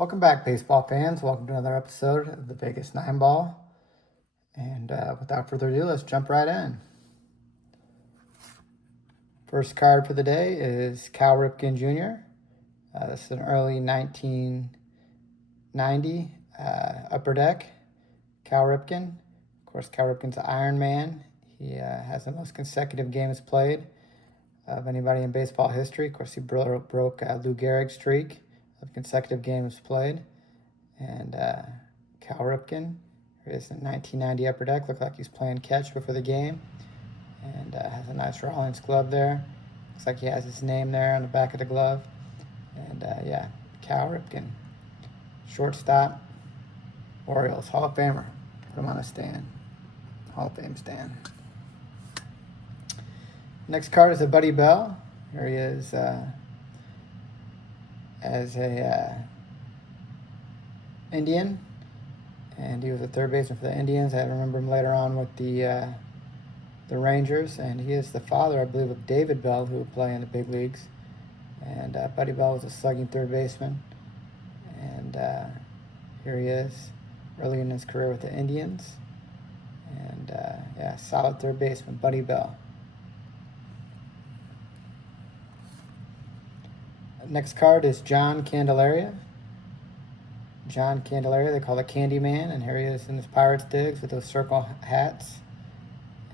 Welcome back, baseball fans. Welcome to another episode of the Vegas 9 Ball. And without further ado, let's jump right in. First card for the day is Cal Ripken Jr. This is an early 1990 Upper Deck Cal Ripken. Of course, Cal Ripken's an Iron Man. He has the most consecutive games played of anybody in baseball history. Of course, he broke Lou Gehrig's streak of consecutive games played. And Cal Ripken is in 1990 Upper Deck. Looks like he's playing catch before the game. And has a nice Rawlings glove there. Looks like he has his name there on the back of the glove. And Cal Ripken. Shortstop, Orioles, Hall of Famer. Put him on a stand. Hall of Fame stand. Next card is a Buddy Bell. Here he is as a Indian, and he was a third baseman for the Indians. I remember him later on with the Rangers, and he is the father, I believe, of David Bell, who would play in the big leagues. And Buddy Bell was a slugging third baseman, and here he is early in his career with the Indians. And solid third baseman, Buddy Bell. Next card is John Candelaria. John Candelaria, they call it Candy Man, and here he is in his Pirates digs with those circle hats.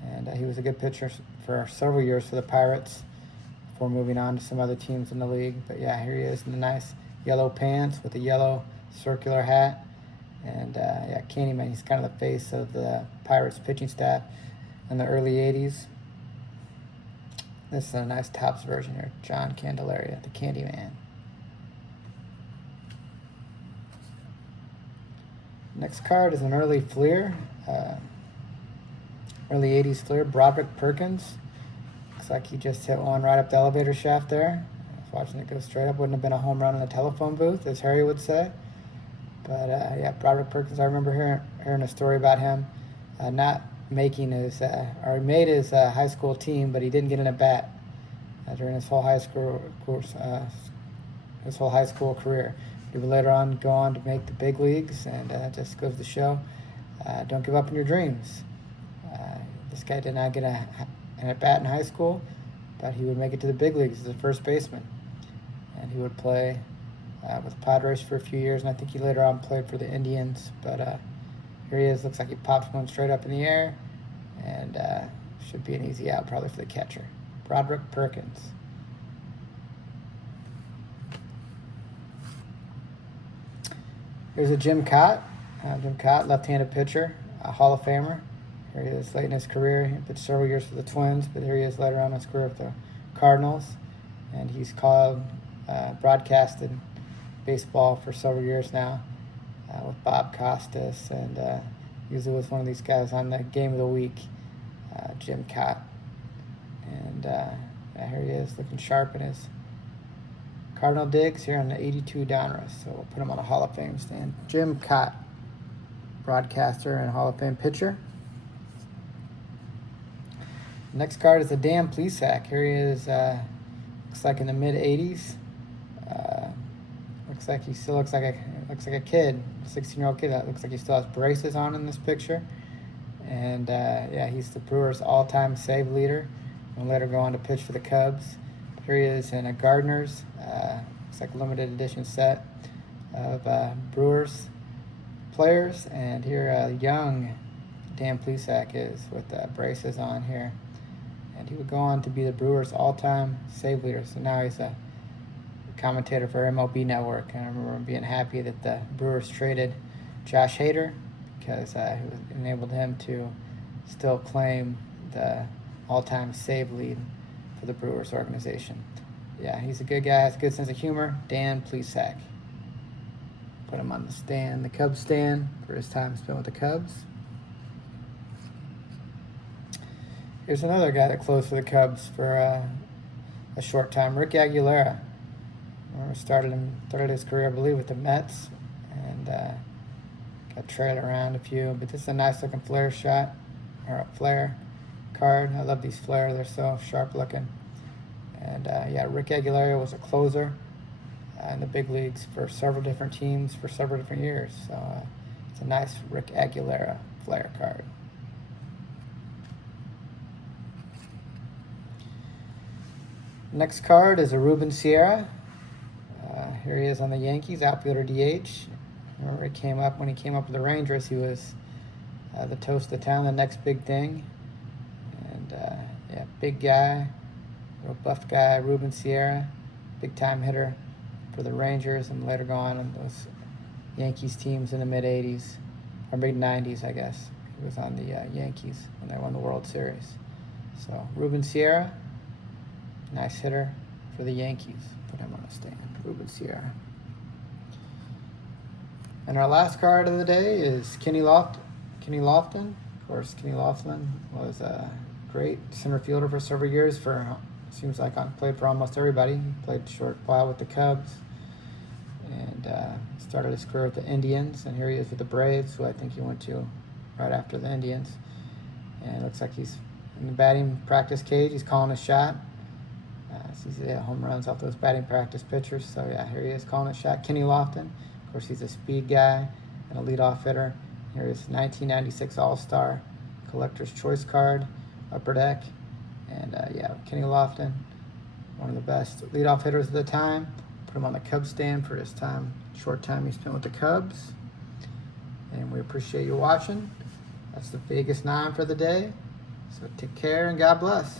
And he was a good pitcher for several years for the Pirates before moving on to some other teams in the league. But yeah, here he is in the nice yellow pants with a yellow circular hat. And Candy Man, he's kind of the face of the Pirates pitching staff in the early 80s. This is a nice Topps version here. John Candelaria, the Candy Man. Next card is an early Fleer. Early 80s Fleer, Broderick Perkins. Looks like he just hit one right up the elevator shaft there. I was watching it go straight up. Wouldn't have been a home run in the telephone booth, as Harry would say. But Broderick Perkins, I remember hearing a story about him not making his, or he made his high school team, but he didn't get in a bat during his whole high school career. He would later on go on to make the big leagues, and just goes to show, don't give up on your dreams. This guy did not get an at bat in high school, but he would make it to the big leagues as a first baseman, and he would play with Padres for a few years, and I think he later on played for the Indians. But here he is. Looks like he pops one straight up in the air, and should be an easy out probably for the catcher. Broderick Perkins. Here's a Jim Kaat. Jim Kaat, left-handed pitcher, a Hall of Famer. Here he is late in his career. He pitched several years for the Twins, but here he is later on in his career with the Cardinals. And he's broadcasted baseball for several years now with Bob Costas, and usually was one of these guys on the Game of the Week, Jim Kaat. And here he is looking sharp in his Cardinal digs here on the 82 Donruss. So we'll put him on a Hall of Fame stand. Jim Kaat, broadcaster and Hall of Fame pitcher. Next card is a Dan Plesac. Here he is, looks like in the mid-80s. Looks like he still looks like a kid, 16-year-old kid. That looks like he still has braces on in this picture. And he's the Brewers' all-time save leader. And later go on to pitch for the Cubs. Here he is in a Gardner's, looks like a limited edition set of Brewers players. And here young Dan Plesac is with braces on here. And he would go on to be the Brewers' all-time save leader. So now he's a commentator for MLB Network. And I remember him being happy that the Brewers traded Josh Hader, because it enabled him to still claim the all-time save lead for the Brewers organization. Yeah, he's a good guy, has a good sense of humor. Dan Plesac. Put him on the stand, the Cubs stand, for his time spent with the Cubs. Here's another guy that closed for the Cubs for a short time, Rick Aguilera. Started his career, I believe, with the Mets, and got trailed around a few. But this is a nice looking flare shot, or a flare card. I love these flares; they're so sharp looking. And Rick Aguilera was a closer in the big leagues for several different teams for several different years. So it's a nice Rick Aguilera Flair card. Next card is a Ruben Sierra. Here he is on the Yankees, outfielder DH. Remember, when he came up with the Rangers, he was the toast of the town, the next big thing. And yeah, big guy, real buff guy, Ruben Sierra, big time hitter for the Rangers, and later go on those Yankees teams in the mid 80s, or mid 90s, I guess. He was on the Yankees when they won the World Series. So Ruben Sierra, nice hitter for the Yankees. Put him on a stand, Ruben Sierra. And our last card of the day is Kenny Lofton. Of course, Kenny Lofton was a great center fielder for several years. Seems like played for almost everybody. He played a short while with the Cubs, and started his career with the Indians. And here he is with the Braves, who I think he went to right after the Indians. And it looks like he's in the batting practice cage. He's calling a shot. He's home runs off those batting practice pitchers. So yeah, here he is calling a shot. Kenny Lofton. Of course, he's a speed guy and a leadoff hitter. Here is 1996 All-Star Collector's Choice card, upper deck. And yeah, Kenny Lofton, one of the best leadoff hitters of the time. Put him on the Cubs stand for his short time he spent with the Cubs. And we appreciate you watching. That's the Vegas 9 for the day. So take care and God bless.